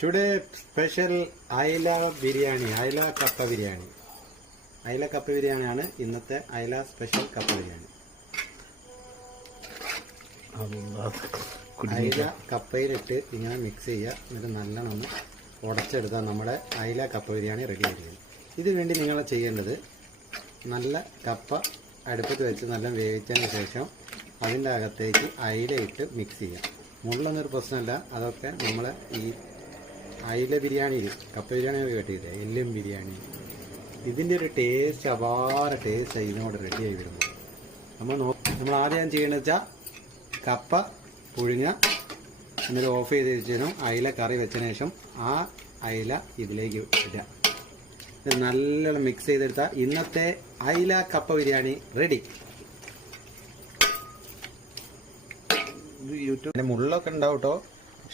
Today special അയല ബിരിയാണി, അയല കപ്പ ബിരിയാണി. അയല കപ്പ ബിരിയാണിയാണ് ഇന്നത്തെ അയല സ്പെഷ്യൽ കപ്പ ബിരിയാണി. അയല കപ്പയിലിട്ട് ഇങ്ങനെ മിക്സ് ചെയ്യുക, എന്നിട്ട് നല്ലോണം ഒന്ന് ഉടച്ചെടുത്താൽ നമ്മുടെ അയല കപ്പ ബിരിയാണി റെഡി ആയിരിക്കും. ഇത് വേണ്ടി നിങ്ങൾ ചെയ്യേണ്ടത്, നല്ല കപ്പ അടുപ്പത്ത് വെച്ച് നല്ല വേവിച്ചതിന് ശേഷം അതിൻ്റെ അകത്തേക്ക് അയില ഇട്ട് മിക്സ് ചെയ്യാം. മുള്ളൊന്നൊരു പ്രശ്നമല്ല, അതൊക്കെ നമ്മൾ ഈ അയില ബിരിയാണിയിൽ കപ്പ ബിരിയാണി കേട്ടില്ലേ, എല്ലും ബിരിയാണി, ഇതിൻ്റെ ഒരു ടേസ്റ്റ് അപാര ടേസ്റ്റ് ഇതിനോട് റെഡിയായി വരുന്നു. നമ്മൾ ആദ്യം ചെയ്യേണ്ടത് വെച്ചാൽ കപ്പ പുഴുങ്ങുക, എന്നിട്ട് ഓഫ് ചെയ്ത് വെച്ചതിനും അയില കറി വെച്ചതിന് ശേഷം ആ അയില ഇതിലേക്ക് ഇടുക. ഇത് നല്ലോണം മിക്സ് ചെയ്തെടുത്താൽ ഇന്നത്തെ അയില കപ്പ ബിരിയാണി റെഡി. യൂട്യൂബിൻ്റെ മുള്ളൊക്കെ ഉണ്ടാവും കേട്ടോ.